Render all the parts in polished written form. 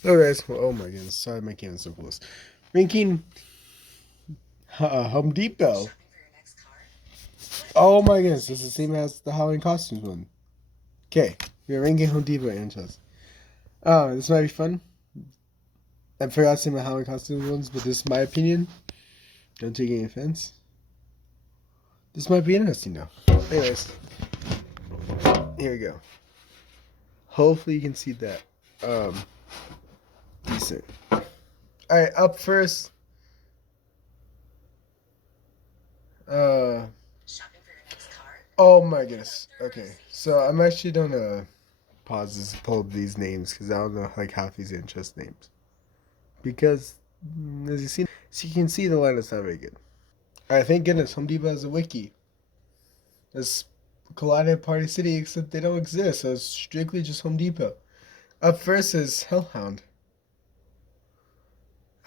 Hello guys, oh my goodness, sorry my camera's so close. Ranking Home Depot. Oh my goodness, this is the same as the Halloween costumes one. Okay, we're ranking Home Depot intros. This might be fun. I forgot to say my Halloween costumes ones, but this is my opinion. Don't take any offense. This might be interesting though. Anyways, here we go. Hopefully you can see that. Decent. Alright, up first. Uh, oh my goodness. Okay, so I'm actually gonna pause this and pull up these names because I don't know like half these interest names. Because as you see, so you can see the line is not very good. Alright, thank goodness Home Depot has a wiki. It's Collided Party City, except they don't exist, so it's strictly just Home Depot. Up first is Hellhound.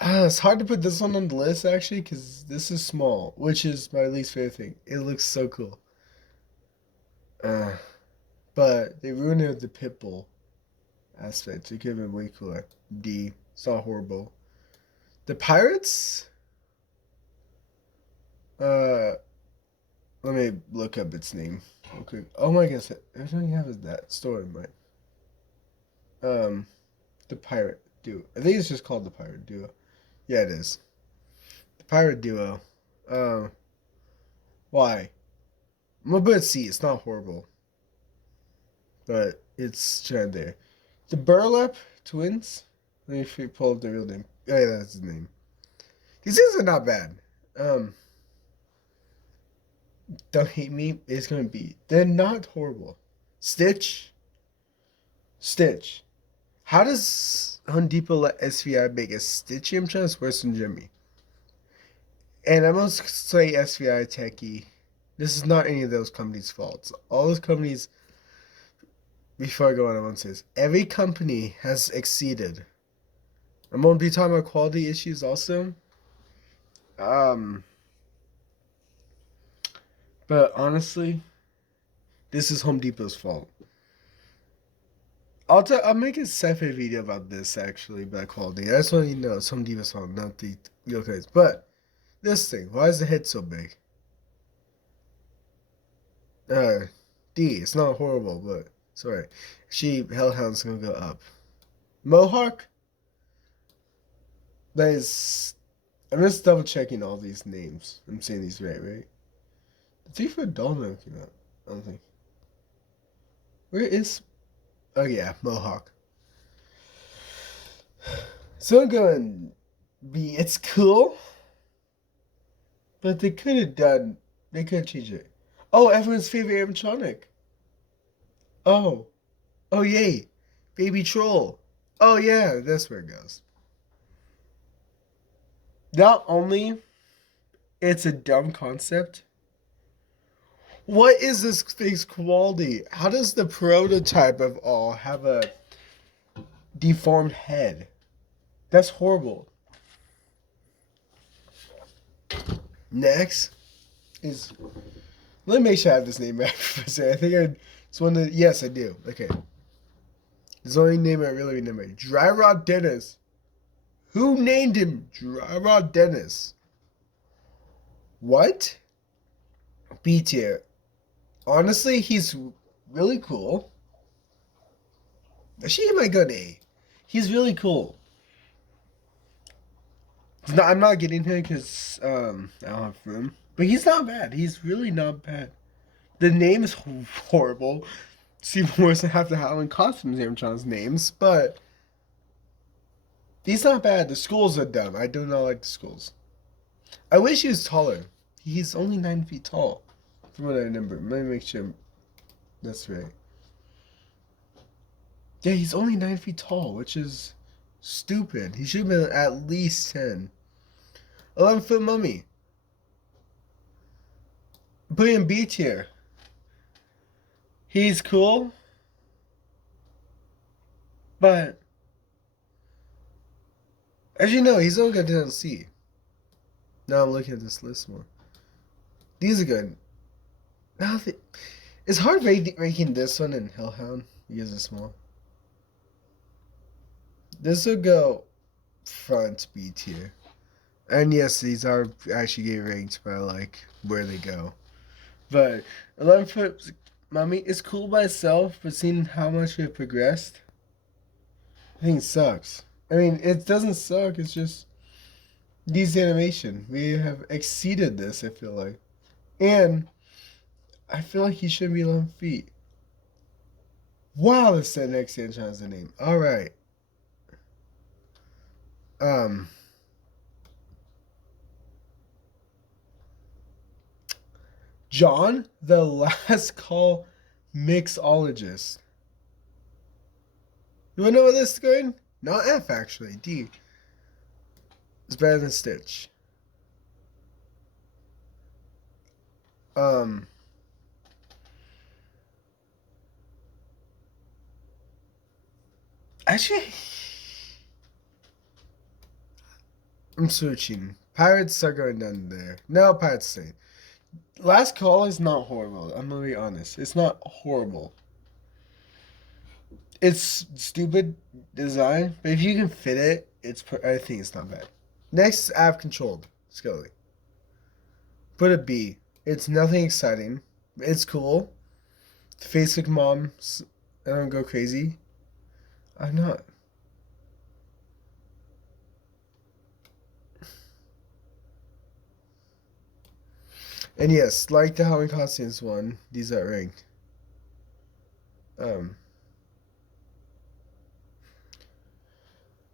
It's hard to put this one on the list actually because this is small, which is my least favorite thing. It looks so cool. Uh, but they ruined it with the Pitbull aspect. It could have been way cooler. D. It's all horrible. The Pirates? Uh, Let me look up its name real quick. Oh my goodness, everything you have is that store in mind. Um, the Pirate Duo. I think it's just called the Pirate Duo. Yeah, it is. The Pirate Duo. Um, why? I'm gonna put a C. It's not horrible, but it's right there. The Burlap Twins. Let me pull up the real name. Oh yeah, that's his name. These things are not bad. Um, don't hate me. It's gonna be. They're not horrible. Stitch. Stitch. How does Home Depot let SVI make a Stitch chance worse than Jimmy? And I must say SVI Techie. This is not any of those companies' faults. All those companies, before I go on, I want to say this. Every company has exceeded. I'm going to be talking about quality issues also. Um, but honestly, this is Home Depot's fault. I'll make a separate video about this actually about quality. I just want you to know it's Home Depot's fault, not the Yoko's. But this thing, why is the head so big? Uh, D. It's not horrible, but sorry. She Hellhound's gonna go up. Mohawk. That is. I'm just double checking all these names. I'm saying these right? The Thief of Dolmen came out. I don't think. Where is? Oh yeah, Mohawk. So I'm going B. It's cool, but they could have done. They could have changed it. Oh, everyone's favorite amritronic. Oh, oh yay, Baby Troll. Oh yeah, that's where it goes. Not only it's a dumb concept. What is this thing's quality? How does the prototype of all have a deformed head? That's horrible. Next is let me make sure I have this name right for a second. I think it's one that yes I do. Okay. It's the only name I really remember. Dry Rod Dennis. Who named him Dry Rod Dennis? What? B tier. Honestly, he's really cool. Actually, he might go to A. He's really cool. I'm not getting him because I don't have room. But he's not bad. He's really not bad. The name is horrible. It's even worse than half the Halloween costumes Amtron's names, but he's not bad. The schools are dumb. I do not like the schools. I wish he was taller. He's only 9 feet tall, from what I remember. Let me make sure that's right. Yeah, he's only 9 feet tall, which is stupid. He should have been at least 10. 11-foot mummy. Put him B tier. He's cool, but as you know, he's only got down C. Now I'm looking at this list more. These are good. Now it's hard ranking this one and Hellhound because it's small. This will go front B tier. And yes, these are actually get ranked by like where they go. But 11-foot Mummy is cool by itself, but seeing how much it progressed, I think it sucks. I mean, it doesn't suck. It's just these animation. We have exceeded this. I feel like, and I feel like he shouldn't be 11 feet. Wow, this next extension has a name. All right. Um. John, the last call mixologist. You wanna know where this is going? Not F, actually. D. It's better than Stitch. Actually, I'm switching. Pirates are going down there. No, Pirates stay. Last call is not horrible. I'm gonna be honest. It's not horrible. It's stupid design, but if you can fit it, I think it's not bad. Next, I've controlled Scully. Put a B. It's nothing exciting. It's cool. The Facebook moms, I don't go crazy. I'm not. And yes, like the Halloween costumes one, these are ranked. Let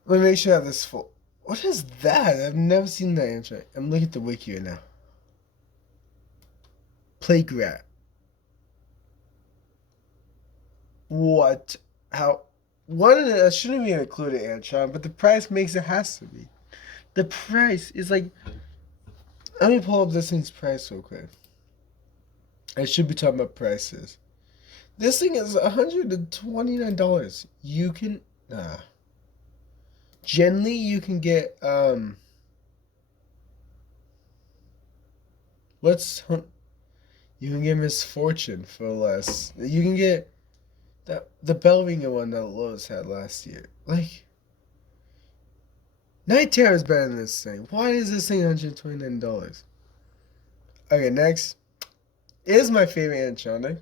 me make sure I have this full. What is that? I've never seen that answer. I'm looking at the wiki right now. Plague rat. What? How? One that shouldn't be included, Antron, but the price makes it has to be. The price is like. Let me pull up this thing's price real quick. I should be talking about prices. This thing is $129. You can. Generally, you can get you can get Misfortune for less. You can get the Bellringer one that Lowe's had last year. Like Night Terror is better than this thing. Why is this thing $129? Okay, next is my favorite animatronic,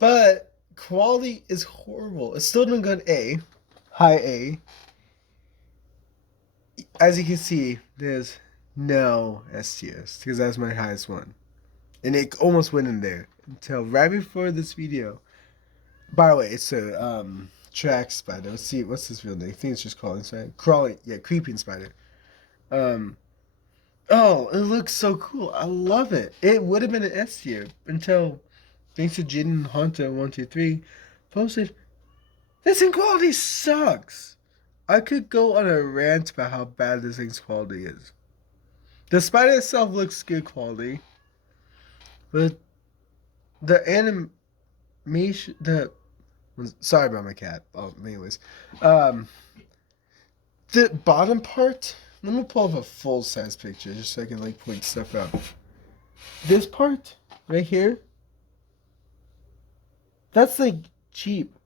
but quality is horrible. It's still doing good A, high A. As you can see, there's no S tiers because that's my highest one, and it almost went in there until right before this video. By the way, it's a track spider. Let's see, what's this real name? I think it's just creeping spider. Oh, it looks so cool. I love it. It would have been an S tier until, thanks to Jin Hunter 123, posted, this thing quality sucks. I could go on a rant about how bad this thing's quality is. The spider itself looks good quality, but the animation, sorry about my cat. Oh, anyways, the bottom part. Let me pull up a full size picture just so I can like point stuff out. This part right here, that's like cheap.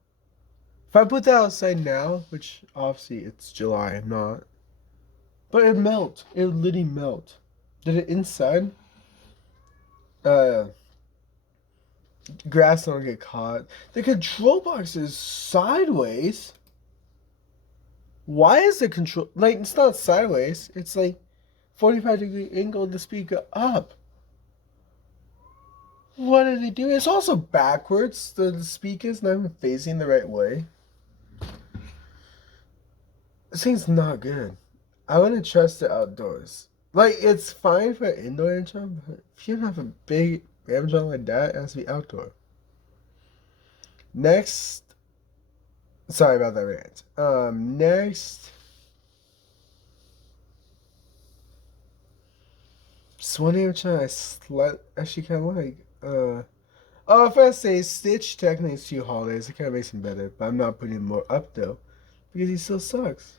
If I put that outside now, which obviously it's July, I'm not, but it melt. It would literally melt. Did it inside? Grass don't get caught. The control box is sideways. Why is the control like it's not sideways? It's like 45-degree angle the speaker up. What did they do? It's also backwards. The speaker's not even facing the right way. This thing's not good. I wouldn't trust it outdoors. Like, it's fine for indoor animatronic, but if you have a big animatronic like that, it has to be outdoor. Next. Sorry about that rant. Next. Just one animatronic I actually kind of like. If I say Stitch technically it's 2 holidays, it kind of makes him better, but I'm not putting him more up though, because he still sucks.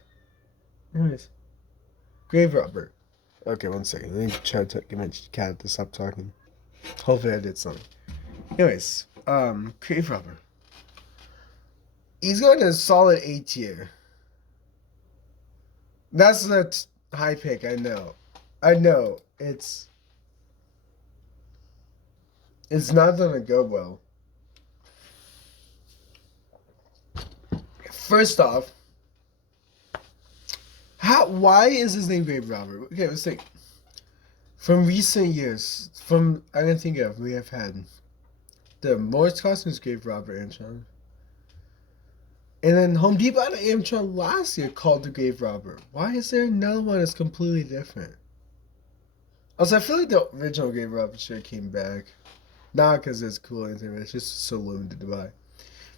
Anyways, Grave Robber. Okay, one second. Let me try to get my cat to stop talking. Hopefully I did something. Anyways, Grave Robber. He's going to a solid A tier. That's that high pick. I know. I know. It's not gonna go well. First off, why is his name Grave Robber? Okay, let's think. From recent years, from I can think of, we have had the Morris Cosmos Grave Robber Amtron. And then Home Depot had an Amtron last year called the Grave Robber. Why is there another one that's completely different? Also, I feel like the original Grave Robber shirt came back. Not because it's cool or anything, but it's just so limited to buy.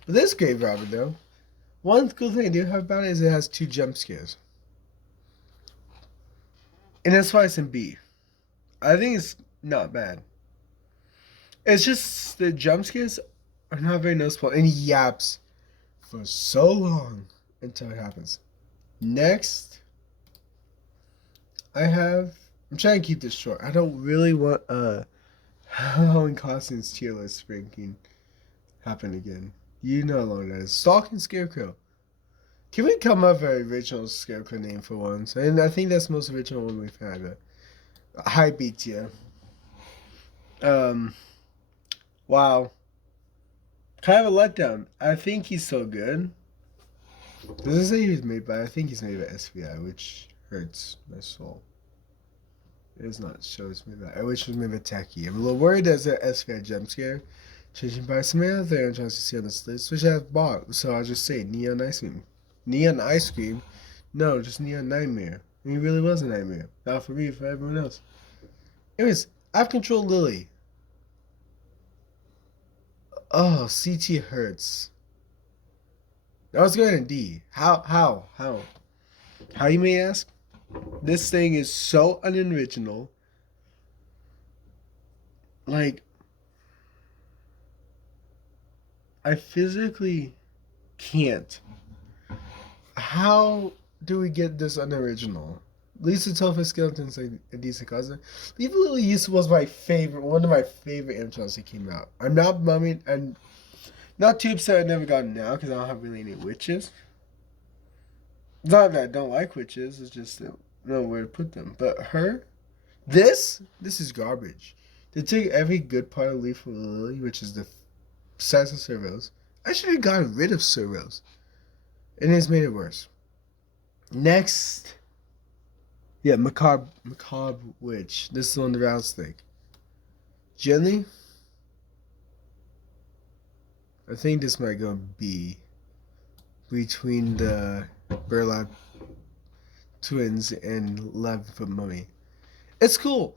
But this Grave Robber, though, one cool thing I do have about it is it has 2 jump scares. And that's why it's in B. I think it's not bad. It's just the jump scares are not very noticeable, and he yaps for so long until it happens. Next, I'm trying to keep this short. I don't really want Halloween costumes tier list ranking happen again. You know how long that is. Stalking Scarecrow. Can we come up with an original Scarecrow name for once? And I think that's the most original one we've had. A high beat tier. Wow. Kind of a letdown. I think he's so good. Doesn't say he was made by, I think he's made by SVI, which hurts my soul. It does not show it's made by, I wish it was made by Tacky. I'm a little worried as an SVI jump scare. Changing by some other I'm trying to see on this list, which I've bought. So I'll just say Neon Ice Cream. Neon Ice Cream? No, just Neon Nightmare. I mean, it really was a nightmare. Not for me, for everyone else. Anyways, I've controlled Lily. Oh, CT hurts. That was going in D. How? How you may ask? This thing is so unoriginal. Like, I physically can't. How do we get this unoriginal? Lisa Topher Skeleton's like a decent cousin. Leave Lily Useful was one of my favorite intros that came out. I'm not bumming, and not too upset I never got it now because I don't have really any witches. It's not that I don't like witches, it's just that I don't know where to put them. But this is garbage. They take every good part of Leaf of Lily, which is the size of Servos. I should have gotten rid of Servos. And it's made it worse. Next. Yeah, Macabre Witch. This is on the round stick. Gently. I think this might go B. Between the Burlap twins and 11-foot mummy. It's cool.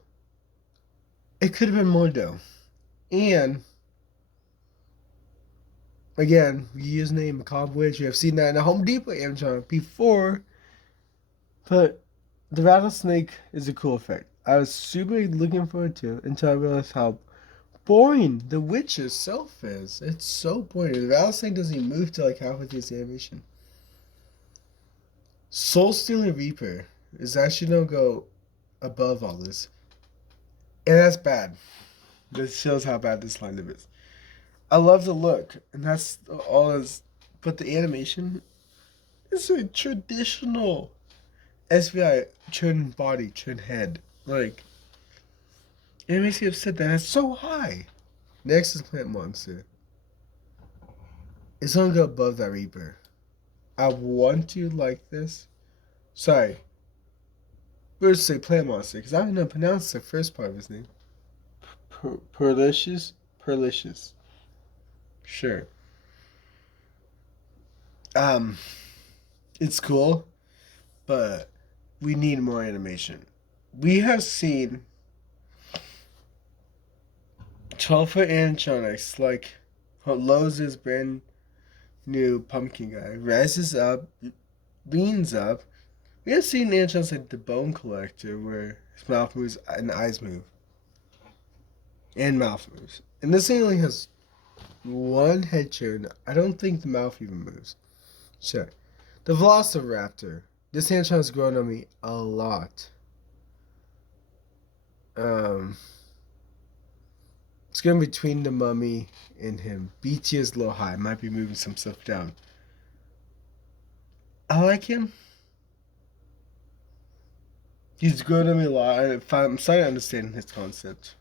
It could have been more though. And again, we use the name Macabre Witch. We have seen that in a Home Depot Amazon before. But the rattlesnake is a cool effect. I was super looking forward to it until I realized how boring the witch itself is. It's so boring. The rattlesnake doesn't even move till like halfway through the animation. Soul Stealing Reaper is actually gonna go above all this. And that's bad. This shows how bad this lineup is. I love the look, and that's all is. But the animation is a traditional SVI turn body, turn head. Like, it makes me upset that it's so high. Next is Plant Monster. It's gonna go above that Reaper. I want to like this. Sorry. We're say Plant Monster, because I don't know pronounce the first part of his name. Perlicious? Perlicious. Sure. It's cool, but we need more animation. We have seen 12-foot animatronics like Lowe's brand new pumpkin guy rises up, leans up. We have seen animatronics like the Bone Collector where his mouth moves and eyes move. And mouth moves. And this thing only has one head turn. I don't think the mouth even moves. Sure. The Velociraptor. This animatronic has grown on me a lot. It's going between the mummy and him. BT is a little high. Might be moving some stuff down. I like him. He's grown on me a lot. I'm starting to understand his concept.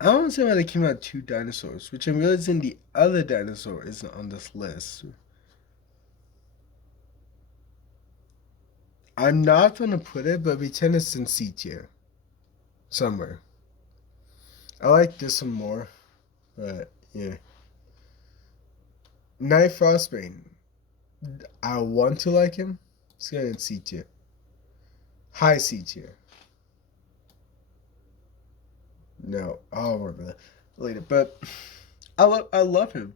I don't understand why they came out 2 dinosaurs, which I'm realizing the other dinosaur isn't on this list. I'm not gonna put it, but pretend it's in C tier. Somewhere. I like this one more, but yeah. Night Frostbane. I want to like him. It's going in C tier. High C tier. No, I'll worry about that later. But I love him.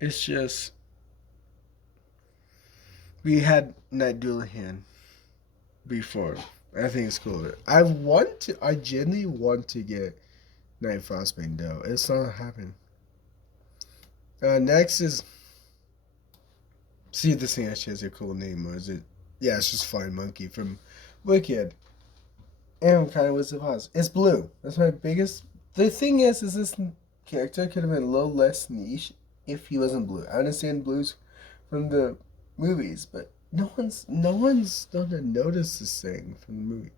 It's just we had Night Dullahan before. I think it's cooler. I genuinely want to get Night Frostbane though. It's not happening. Next is, see if this thing actually has a cool name, or is it? Yeah, it's just Flying Monkey from Wicked. And kind of Wizard of Oz. It's blue. That's my biggest. The thing is this character could have been a little less niche if he wasn't blue. I understand blues from the movies, but no one's gonna notice this thing from the movie.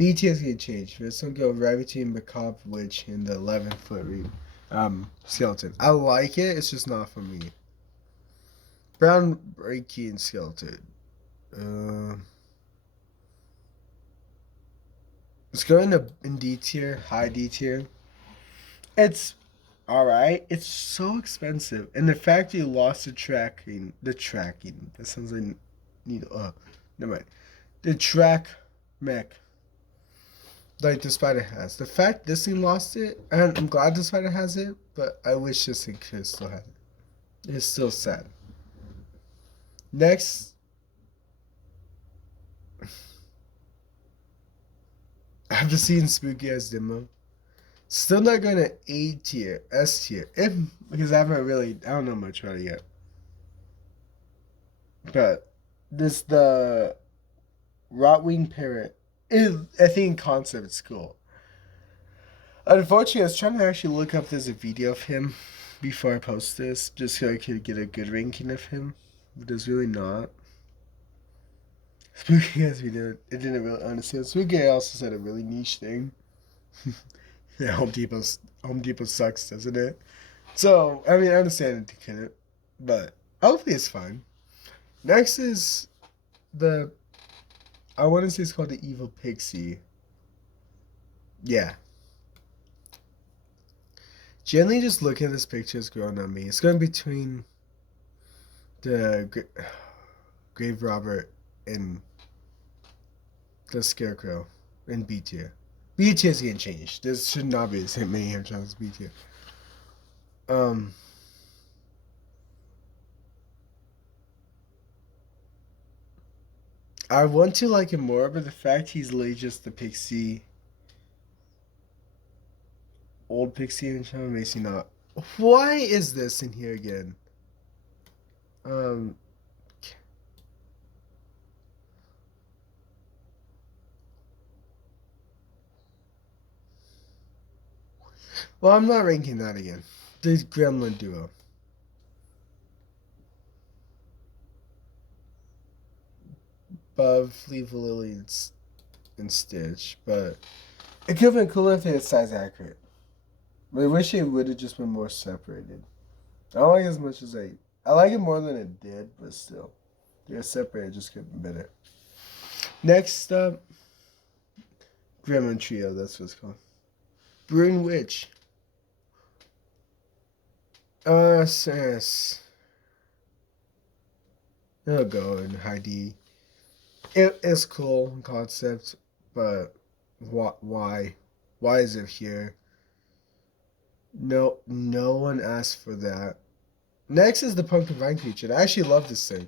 BTS gonna change. This will go right between Macabre Witch and the 11-foot skeleton. I like it. It's just not for me. Brown Breaky and skeleton. Let's go in D tier, high D tier. It's alright. It's so expensive. And the fact you lost the tracking, that sounds like, never mind. The track mech, like the spider has. The fact this thing lost it, and I'm glad the spider has it, but I wish this thing could still have it. It's still sad. Next, after seeing Spooky as demo, still not going to A tier, S tier, because I don't know much about it yet. But the Rotwing Parrot I think in concept it's cool. Unfortunately, I was trying to actually look up there's a video of him before I post this, just so I could get a good ranking of him. But there's really not. Spooky as video, it didn't really understand. Spooky also said a really niche thing. Yeah, Home Depot sucks, doesn't it? So I mean, I understand it couldn't, but hopefully it's fine. Next is I want to say it's called the Evil Pixie. Yeah. Generally, just looking at this picture is growing on me. It's going between the Grave Robber and the Scarecrow in B tier. B tier is getting changed. This should not be the same many hamstrings as B tier. I want to like him more, but the fact he's literally just the pixie, old pixie in show makes me not. Why is this in here again? Well, I'm not ranking that again. The Gremlin duo. Above Leave Lily and Stitch, but it could have been cooler if they had size accurate. But I wish it would have just been more separated. I don't like it as much as I like it more than it did, but still. They're separated, just could have been better. Next up, Gremlin Trio, that's what it's called. Brune Witch. Yes. It'll go in high D. It is cool concept, but why? Why is it here? No one asked for that. Next is the Pumpkin Vine Creature. I actually love this thing.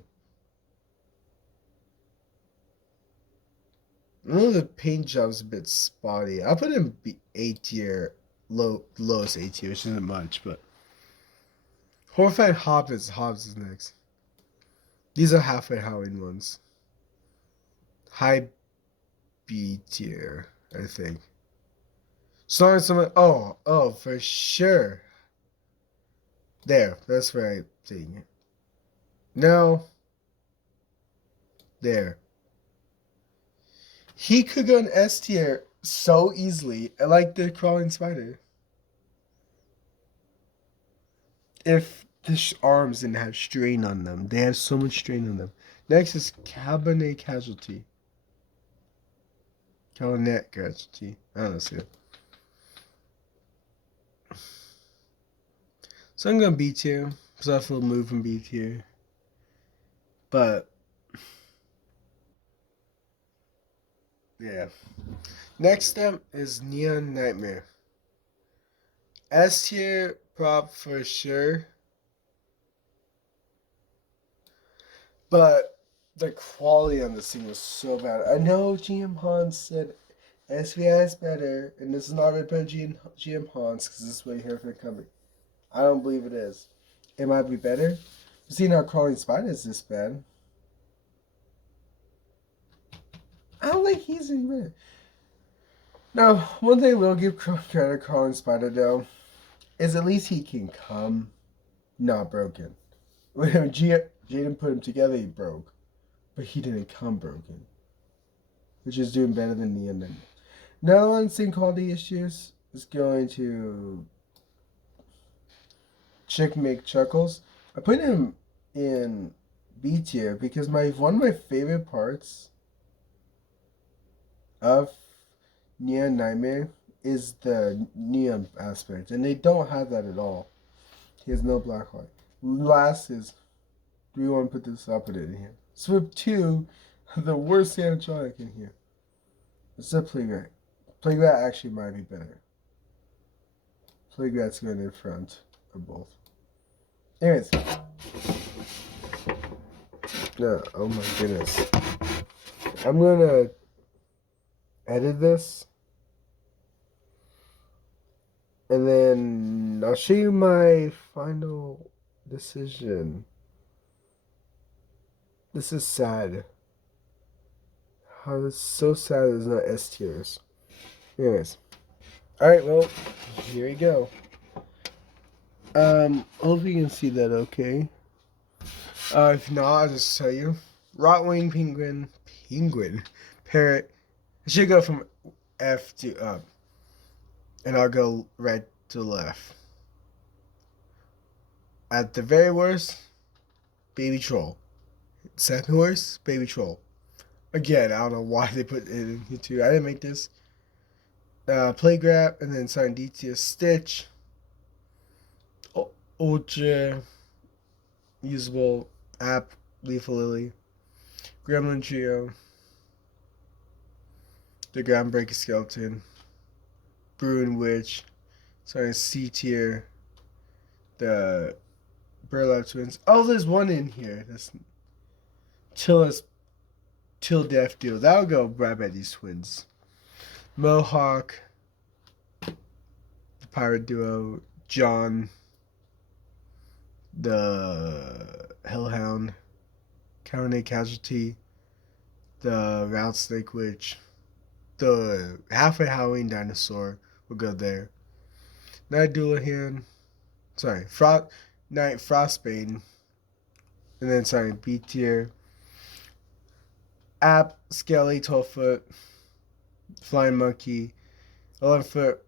I know the paint job's a bit spotty. I'll put it in A tier, lowest A tier, which isn't much, but Horrified Hobbs is next. These are halfway Halloween ones. High B tier, I think. Sorry, someone. Oh, for sure. There, that's right. Thing. No. There. He could go in S tier so easily, like the crawling spider. If the arms didn't have strain on them. They have so much strain on them. Next is Cabinet Casualty. Cabinet Casualty. I don't know. See it. So I'm going B tier. Because I feel move from B tier. But yeah. Next up is Neon Nightmare. S tier prop for sure. But the quality on this thing was so bad. I know GM Hans said SVI is better, and this is not right by GM Hans because this is what you hear from the company. I don't believe it is. It might be better. You've seen how Crawling Spider is this bad. I don't think he's any better. Now, one thing we'll give credit to Crawling Spider though is at least he can come not broken. When Jaden put him together, he broke. But he didn't come broken. Which is doing better than Neon Nightmare. Another one seeing quality issues is going to Chick Make Chuckles. I put him in B tier because one of my favorite parts of Neon Nightmare is the neon aspect, and they don't have that at all. He has no black light. Last is, do we want to put this up in here? Swip 2, the worst animatronic in here. It's a Playground. Playground actually might be better. Playground's going in front of both. Anyways. No, oh my goodness. I'm gonna edit this. And then I'll show you my final decision. This is sad. How it's so sad there's not S tiers. Anyways. Alright, well, here we go. Hopefully you can see that okay. If not, I'll just tell you. Rotwing penguin, parrot. I should go from F to up. And I'll go right to left. At the very worst, baby troll. Second worst, baby troll. Again, I don't know why they put it in here too. I didn't make this. Play grab, and then sign DTS Stitch. Ultra usable app, Lethal Lily. Gremlin Trio. The Groundbreaker Skeleton. Bruin Witch. Sorry, C tier. The Burlap Twins. Oh, there's one in here. That's Till Death Deal. That'll go right by these twins. Mohawk. The Pirate Duo. John. The Hellhound. Cabinet Casualty. The Rattlesnake Witch. The Halfway Halloween Dinosaur will go there. Night Doulahan. Sorry, Night Frostbane. And then, sorry, B tier. App, Skelly, 12-foot. Flying Monkey. 11-foot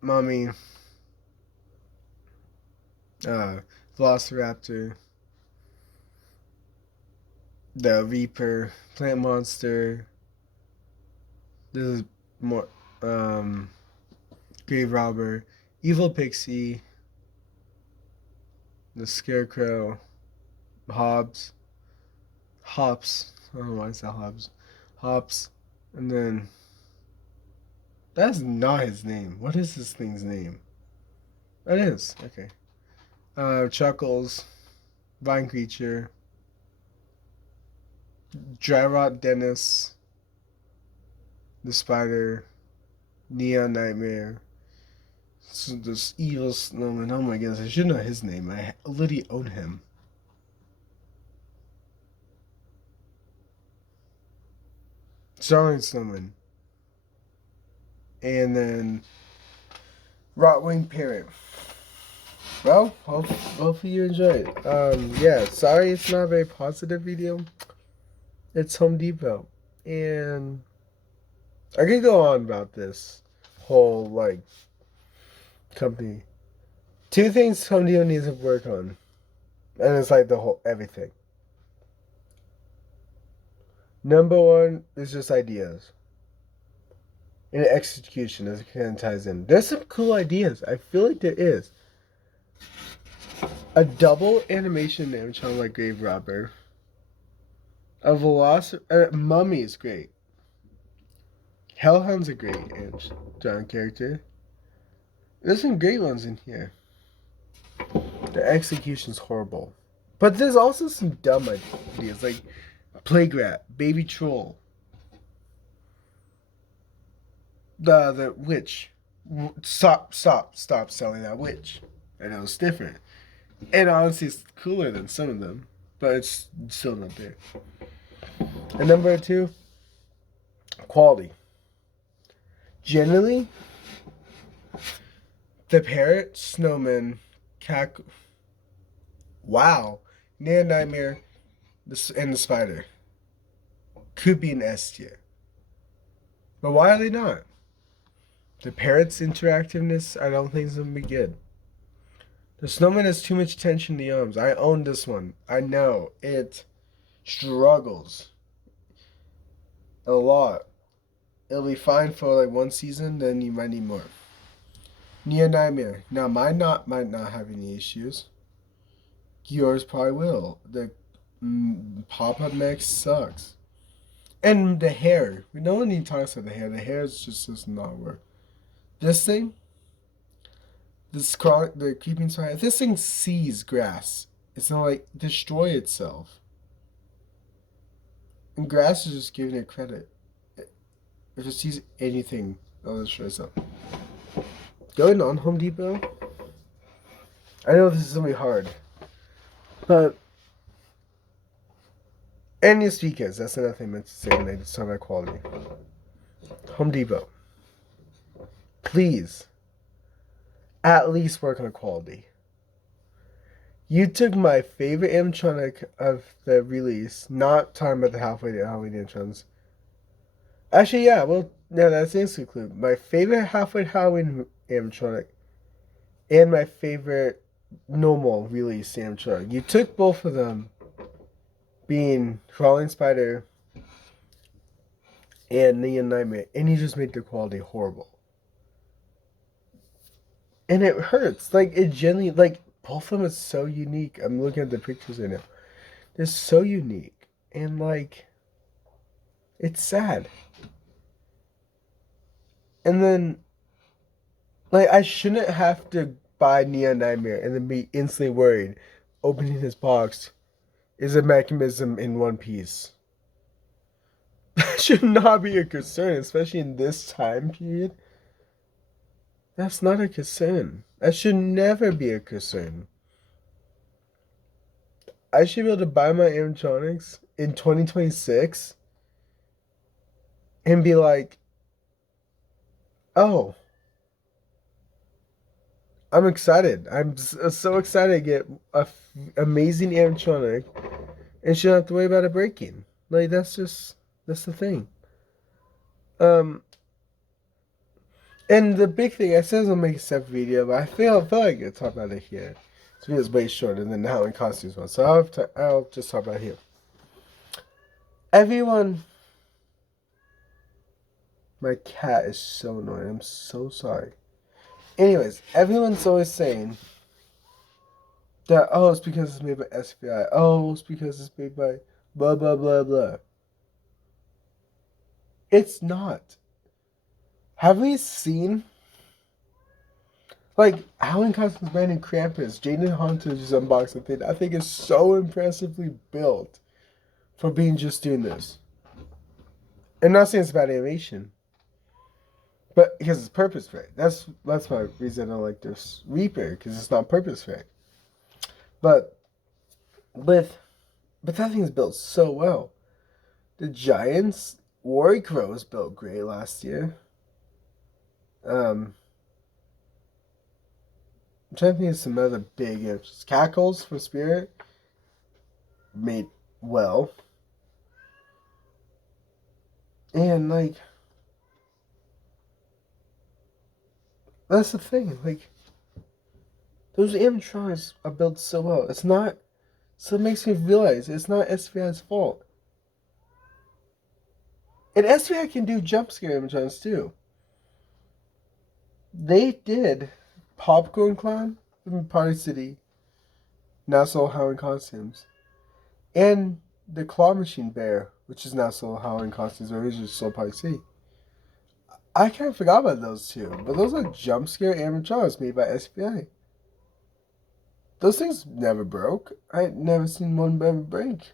Mummy. Velociraptor. The Reaper. Plant Monster. This is more, Grave Robber, Evil Pixie, the Scarecrow, Hops, I don't know why I said Hops, and then, that's not his name. What is this thing's name? It is, okay. Chuckles, Vine Creature, Dry Rot Dennis, the Spider, Neon Nightmare, so this Evil Snowman. Oh my goodness, I should know his name. I literally own him. Starling Snowman. And then Rotwing Parrot. Well, hopefully you enjoyed it. Yeah, sorry it's not a very positive video. It's Home Depot. And I could go on about this whole like company. Two things Home Depot needs to work on. And it's like the whole everything. Number one is just ideas. And execution as it kind of ties in. There's some cool ideas. I feel like there is. A double animation animatronic like Grave Robber. A Mummy is great. Hellhound's a great animatronic character. There's some great ones in here. The execution's horrible. But there's also some dumb ideas like Plague Rat, Baby Troll. The witch. Stop selling that witch. I know it's different. And honestly, it's cooler than some of them, but it's still not there. And number two, quality. Generally, the parrot, snowman, wow, near nightmare, and the spider could be an S tier. But why are they not? The parrot's interactiveness, I don't think is gonna be good. The snowman has too much tension in the arms. I own this one. I know it struggles a lot. It'll be fine for like one season, then you might need more. Near Nightmare. Now might not have any issues. Yours probably will. The pop-up mech sucks. And the hair. We no one even talks about the hair. The hair just does not work. This thing, the creeping spider. This thing sees grass. It's not like destroy itself. And grass is just giving it credit. If it sees anything, it'll destroy itself. Going on Home Depot. I know this is gonna be hard, but and your speakers. That's another thing I meant to say when I just talk about quality. Home Depot. Please, at least work on quality. You took my favorite animatronic of the release, not talking about the Halloween animatronics. Actually, yeah, well, no, that's an instant clue. My favorite Halloween animatronic and my favorite normal release animatronic. You took both of them, being Crawling Spider and Neon Nightmare, and you just made the quality horrible. And it hurts. Like, it genuinely, like, both of them are so unique. I'm looking at the pictures right now. They're so unique. And, like, it's sad. And then, like, I shouldn't have to buy Neon Nightmare and then be instantly worried opening his box is a mechanism in one piece. That should not be a concern, especially in this time period. That's not a concern. That should never be a concern. I should be able to buy my animatronics in 2026 and be like, oh, I'm excited. I'm so excited to get a amazing animatronic and shouldn't have to worry about it breaking. Like, that's the thing. And the big thing, I said I'll make a separate video, but I feel like I talk about it here. This video is way shorter than the Halloween costumes one, so I'll just talk about it here. Everyone, my cat is so annoying. I'm so sorry. Anyways, everyone's always saying that, oh, it's because it's made by SPI. Oh, it's because it's made by blah, blah, blah, blah. It's not. Have we seen, like, Halloween costumes brand and Krampus? Jaden Hunter just unboxed the thing. I think it's so impressively built for being just doing this. I'm not saying it's bad animation, but because it's purpose fit. That's my reason I like this Reaper, because it's not purpose fit. But that thing is built so well. The Giants, Warwick Rose built great last year. I'm trying to think of some other big images. Cackles for Spirit made well. And like that's the thing. Like those animatronics are built so well. It's not. So it makes me realize it's not SVI's fault. And SVI can do jump scare animatronics too. They did Popcorn Clown from Party City, now sold Halloween costumes, and the Claw Machine Bear, which is now sold Halloween costumes, but originally sold Party City. I kind of forgot about those two, but those are jump scare animatronics made by SVI. Those things never broke. I had never seen one ever break.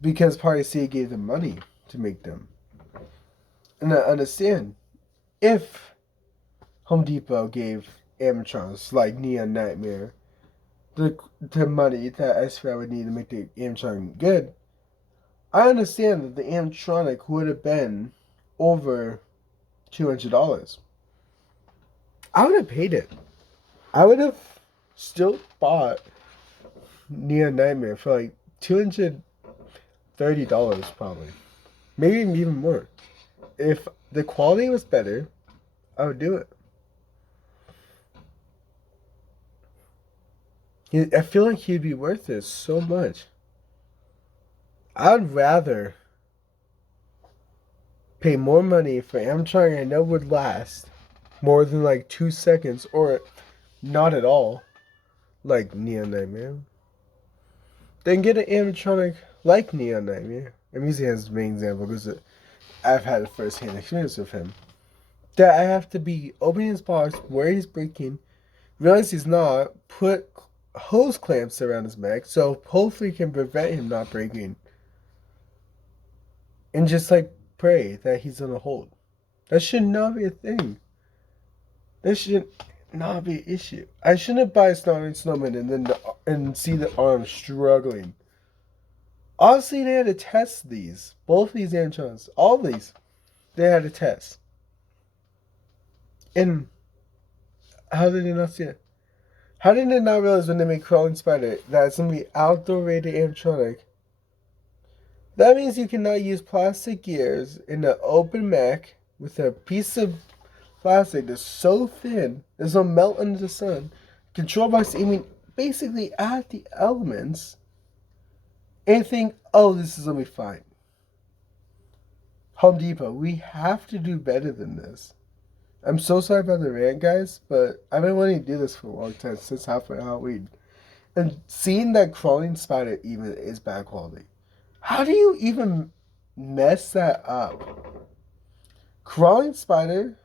Because Party City gave them money to make them. And I understand, if Home Depot gave animatronics like Neon Nightmare the money that SVI would need to make the animatronic good, I understand that the animatronic would have been over $200. I would have paid it. I would have still bought Neon Nightmare for like $230 probably. Maybe even more. If the quality was better, I would do it. I feel like he'd be worth it so much. I'd rather pay more money for animatronic I know would last more than like 2 seconds or not at all, like Neon Nightmare, then get an animatronic like Neon Nightmare. I'm using him as the main example because I've had a first-hand experience with him. That I have to be opening his box where he's breaking, realize he's not, put hose clamps around his neck so hopefully can prevent him not breaking. And just like pray that he's gonna hold. That should not be a thing. That should not be an issue. I shouldn't buy a snowman and see the arm struggling. Honestly, they had to test these. Both these animatronics. All these. They had to test. And how did they not see it? How did they not realize when they made Crawling Spider that it's going to be outdoor rated animatronic? That means you cannot use plastic gears in an open mech with a piece of plastic that's so thin, it's going to melt under the sun, controlled by aiming basically at the elements, and think, oh, this is going to be fine. Home Depot, we have to do better than this. I'm so sorry about the rant, guys, but I've been wanting to do this for a long time, since halfway Halloween. And seeing that Crawling Spider even is bad quality. How do you even mess that up? Crawling Spider,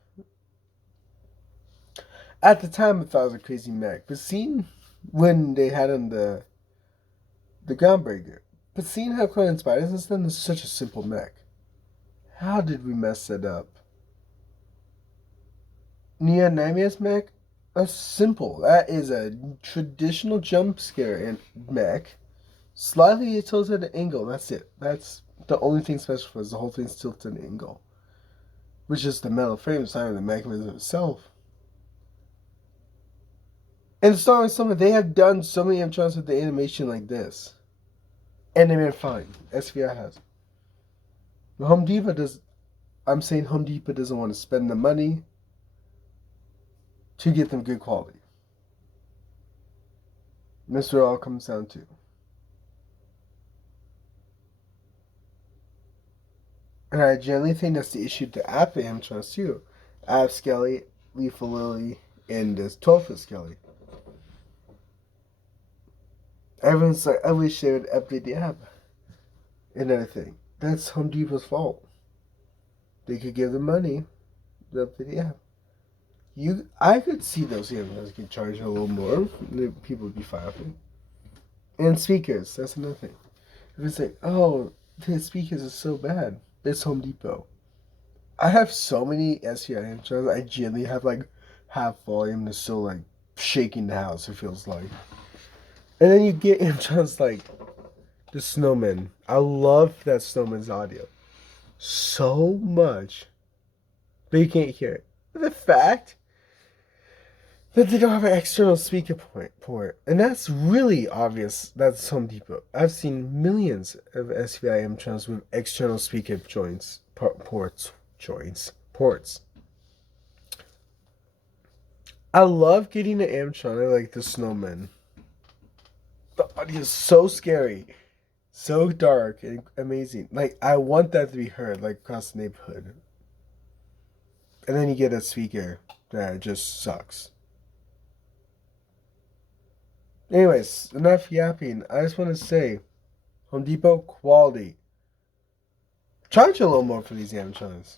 at the time I thought it was a crazy mech, but seeing when they had him the Groundbreaker, but seeing how Crawling Spider is done is such a simple mech. How did we mess that up? Neon Nightmare's mech? That's simple. That is a traditional jump scare and mech. Slightly tilted at an angle. That's it. That's the only thing special for it. The whole thing's tilted at an angle. Which is the metal frame, it's not even the mechanism itself. And starting something, they have done so many animatronics with the animation like this. And they've been fine. SVI has. But Home Depot does. I'm saying Home Depot doesn't want to spend the money to get them good quality. That's what it all comes down to. And I generally think that's the issue to App animatronics too. App Skelly, Lethal Lily, and this 12-foot Skelly. Everyone's like, I wish they would update the app. Another thing. That's Home Depot's fault. They could give them money to update the app. I could see those animatronics could charge a little more. People would be fine with it. And speakers, that's another thing. If it's like, oh, the speakers are so bad, it's Home Depot. I have so many SVI animatronics, I genuinely have like half volume that's still like shaking the house, it feels like. And then you get animatronics like the Snowman. I love that Snowman's audio so much, but you can't hear it. The fact But they don't have an external speaker port. And that's really obvious. That's Home Depot. I've seen millions of SVI Amtrons with external speaker ports. I love getting an Amtron. I like the Snowman. The audio is so scary. So dark and amazing. Like, I want that to be heard, like, across the neighborhood. And then you get a speaker that just sucks. Anyways, enough yapping. I just want to say, Home Depot, quality. Charge a little more for these Amtrons.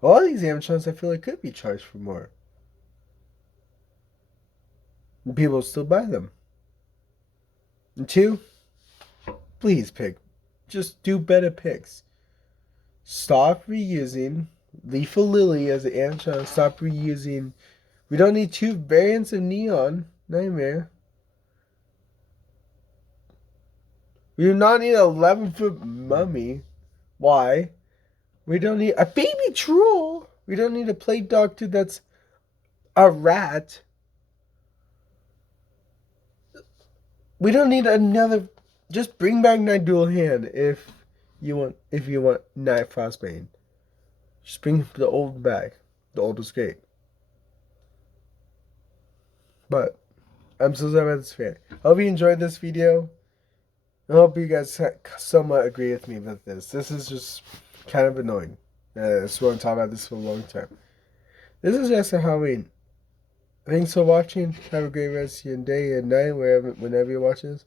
A lot of these Amtrons I feel like could be charged for more. And people still buy them. And two, please pick. Just do better picks. Stop reusing Leaf of Lily as an Amtron. Stop reusing. We don't need two variants of Neon Nightmare. We do not need an 11-foot mummy. Why? We don't need a baby troll. We don't need a plague doctor that's a rat. We don't need another. Just bring back Night Dual Hand if you want Night Frostbane. Just bring the old back. The old was great. But I'm so sorry about this fan. I hope you enjoyed this video. I hope you guys somewhat agree with me about this. This is just kind of annoying. I just want to talk about this for a long time. This is just a Halloween. Thanks for watching. Have a great rest of your day and night, whenever you're watching this.